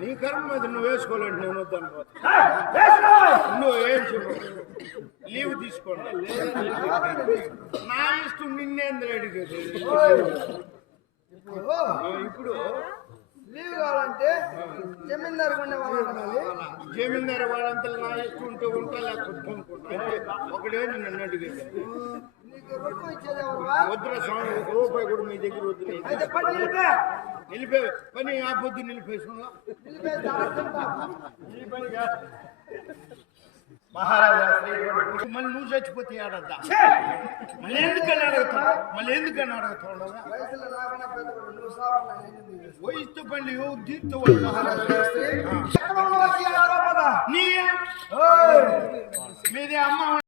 నీ కర్మ మీద నువ్వు వేసుకోలేండి, నేను వద్దాను. నువ్వు ఏం చెప్పు, లీవ్ తీసుకోండి. నా ఇష్టం నిన్నేంద్ర అడిగేది. ఇప్పుడు లీవ్ కావాలంటే జమీందారు జమీందారు వాళ్ళంతా నా ఇష్టం ఉంటే ఉంటా, లేకపోతే కొనుక్కుంటా. ఒకడేంటి నన్ను అడిగేది. వద్దురా స్వామి, ఒక రూపాయి కూడా మీ దగ్గర వద్దు. నిలిపే పని ఆ పొద్దు నిలిపేసుకున్నా. మహారాజా మళ్ళీ నువ్వు చచ్చిపోతే ఆడద్దా? మళ్ళీ ఎందుకని అడుగుతావు? వయసు పల్లి దీంతో మహారాజా మీదే అమ్మ